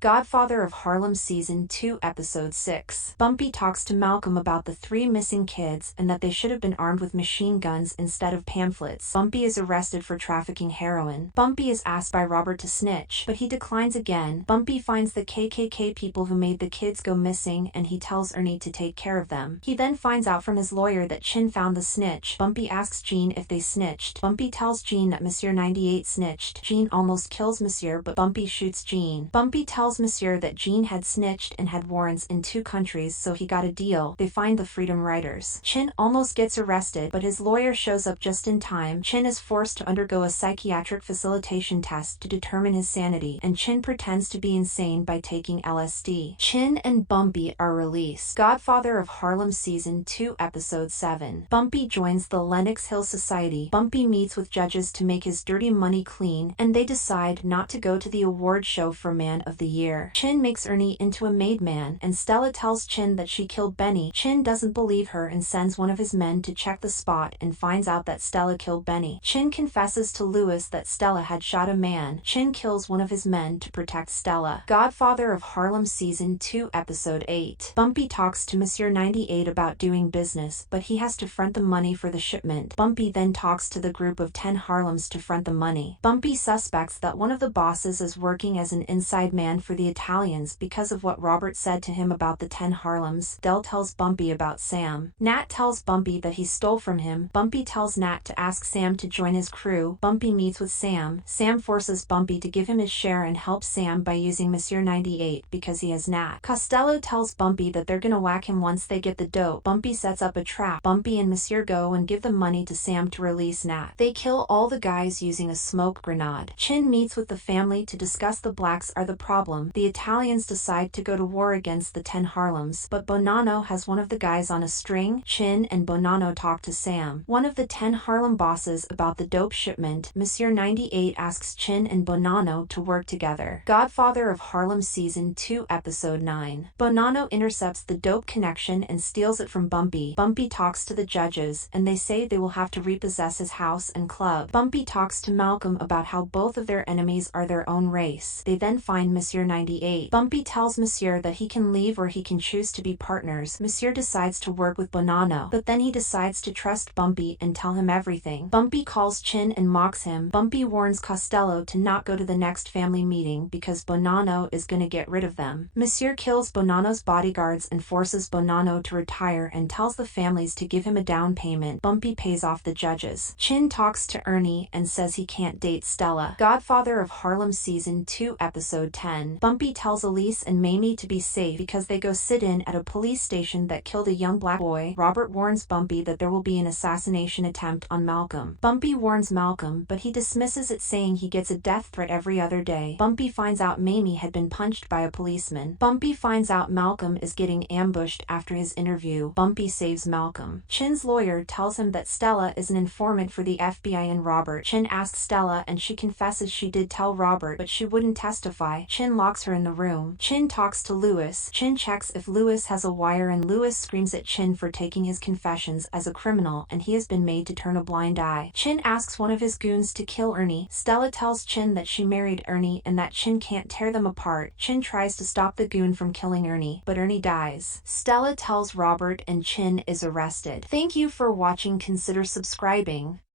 Godfather of Harlem Season 2 Episode 6. Bumpy talks to Malcolm about the 3 missing kids and that they should have been armed with machine guns instead of pamphlets. Bumpy is arrested for trafficking heroin. Bumpy is asked by Robert to snitch, but he declines again. Bumpy finds the KKK people who made the kids go missing and he tells Ernie to take care of them. He then finds out from his lawyer that Chin found the snitch. Bumpy asks Jean if they snitched. Bumpy tells Jean that Monsieur 98 snitched. Jean almost kills Monsieur, but Bumpy shoots Jean. Bumpy tells Monsieur that Jean had snitched and had warrants in 2 countries, so he got a deal. They find the Freedom Riders. Chin almost gets arrested, but his lawyer shows up just in time. Chin is forced to undergo a psychiatric facilitation test to determine his sanity, and Chin pretends to be insane by taking LSD. Chin and Bumpy are released. Godfather of Harlem Season 2 Episode 7. Bumpy joins the Lenox Hill Society. Bumpy meets with judges to make his dirty money clean, and they decide not to go to the award show for Man of the Year. Chin makes Ernie into a made man, and Stella tells Chin that she killed Benny. Chin doesn't believe her and sends one of his men to check the spot and finds out that Stella killed Benny. Chin confesses to Louis that Stella had shot a man. Chin kills one of his men to protect Stella. Godfather of Harlem Season 2 Episode 8. Bumpy talks to Monsieur 98 about doing business, but he has to front the money for the shipment. Bumpy then talks to the group of 10 Harlems to front the money. Bumpy suspects that one of the bosses is working as an inside man for the Italians because of what Robert said to him about the 10 Harlems. Del tells Bumpy about Sam. Nat tells Bumpy that he stole from him. Bumpy tells Nat to ask Sam to join his crew. Bumpy meets with Sam. Sam forces Bumpy to give him his share and helps Sam by using Monsieur 98 because he has Nat. Costello tells Bumpy that they're gonna whack him once they get the dope. Bumpy sets up a trap. Bumpy and Monsieur go and give the money to Sam to release Nat. They kill all the guys using a smoke grenade. Chin meets with the family to discuss the blacks are the problem. The Italians decide to go to war against the 10 Harlems, but Bonanno has one of the guys on a string. Chin and Bonanno talk to Sam, one of the 10 Harlem bosses, about the dope shipment. Monsieur 98 asks Chin and Bonanno to work together. Godfather of Harlem Season 2 Episode 9. Bonanno intercepts the dope connection and steals it from Bumpy. Bumpy talks to the judges, and they say they will have to repossess his house and club. Bumpy talks to Malcolm about how both of their enemies are their own race. They then find Monsieur 98. Bumpy tells Monsieur that he can leave or he can choose to be partners. Monsieur decides to work with Bonanno, but then he decides to trust Bumpy and tell him everything. Bumpy calls Chin and mocks him. Bumpy warns Costello to not go to the next family meeting because Bonanno is gonna get rid of them. Monsieur kills Bonanno's bodyguards and forces Bonanno to retire and tells the families to give him a down payment. Bumpy pays off the judges. Chin talks to Ernie and says he can't date Stella. Godfather of Harlem Season 2 Episode 10. Bumpy tells Elise and Mamie to be safe because they go sit-in at a police station that killed a young black boy. Robert warns Bumpy that there will be an assassination attempt on Malcolm. Bumpy warns Malcolm, but he dismisses it, saying he gets a death threat every other day. Bumpy finds out Mamie had been punched by a policeman. Bumpy finds out Malcolm is getting ambushed after his interview. Bumpy saves Malcolm. Chin's lawyer tells him that Stella is an informant for the FBI and Robert. Chin asks Stella and she confesses she did tell Robert, but she wouldn't testify. Chin locks her in the room. Chin talks to Louis. Chin checks if Louis has a wire and Louis screams at Chin for taking his confessions as a criminal, and he has been made to turn a blind eye. Chin asks one of his goons to kill Ernie. Stella tells Chin that she married Ernie and that Chin can't tear them apart. Chin tries to stop the goon from killing Ernie, but Ernie dies. Stella tells Robert and Chin is arrested. Thank you for watching. Consider subscribing.